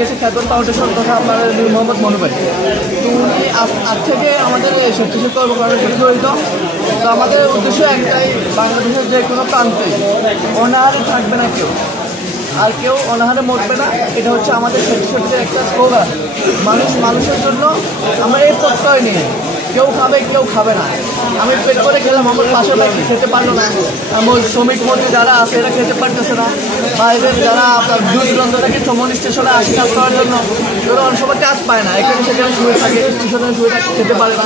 দিয়েছে খ্যাতন ফাউন্ডেশন তথা আপনার মোহাম্মদ মনু ভাই। তো উনি আজ থেকে আমাদের স্বেচ্ছাসেবী কর্মকাণ্ডের সাথে জড়িত। তো আমাদের উদ্দেশ্য একটাই, বাংলাদেশের যে কোনো প্রান্তে অনাহারে থাকবে না কেউ, আর কেউ অনাহারে মরবে না। এটা হচ্ছে আমাদের স্বেচ্ছাসেবীদের একটা স্লোগান। মানুষের জন্য আমরা এই প্রত্যয় নিয়ে কেউ খাবে কেউ খাবে না। আমি পেট করে খেলাম, আমার পাশের ব্যক্তি খেতে পারলো না, আমার শ্রমিক মন্ত্রী যারা আছে এরা খেতে পারতেছে না, বাইরের যারা আপনার দূর দূরান্ত থেকে চমন স্টেশনে আসে কাজ করার জন্য, ওরা অনেক সময় কাজ পায় না, এখানে সেখানে শুয়ে থাকে, স্টেশনে শুয়ে থাকে, খেতে পারে না।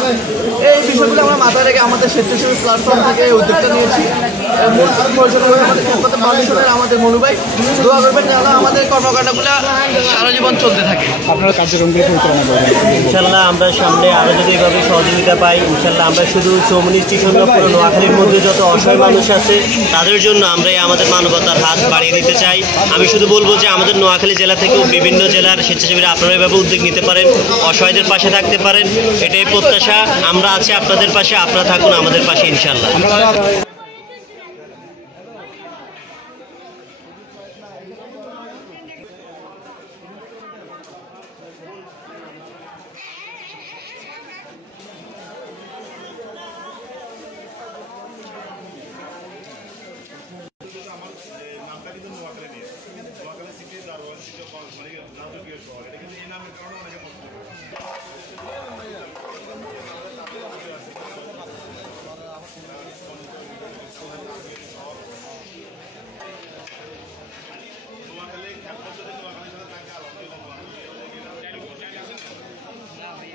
এই বিষয়গুলো আমরা মাথায় রেখে আমাদের স্বেচ্ছাসেবী প্ল্যাটফর্ম থেকে এই উদ্যোগটা নিয়েছি। মূল পরিচালনা আমাদের খ্যাতন ফাউন্ডেশনের আমাদের মনু ভাই। দোয়া করবেন যেন আমাদের কর্মকাণ্ডগুলো সারা জীবন চলতে থাকে। আপনারা কার্যক্রমগুলো পরিচালনা করবেন ইনশাল্লাহ। আমরা সামনে আরও যদি এভাবে সহযোগিতা পাই, ইনশাল্লাহ আমরা শুধু চৌমনি স্টেশন না, পুরো নোয়াখালীর মধ্যে যত অসহায় মানুষ আছে তাদের জন্য আমরা আমাদের মানবতার হাত বাড়িয়ে দিতে চাই। আমি শুধু বলবো যে আমাদের নোয়াখালী জেলা থেকেও বিভিন্ন জেলার স্বেচ্ছাসেবীরা আপনারা এভাবে উদ্যোগ নিতে পারেন, অসহায়দের পাশে থাকতে পারেন, এটাই প্রত্যাশা। আমরা আছি আপনাদের পাশে, আপনারা থাকুন আমাদের পাশে ইনশাল্লাহ।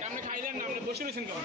আপনি খাইলেন না, আপনি বসে রয়েছেন কেন?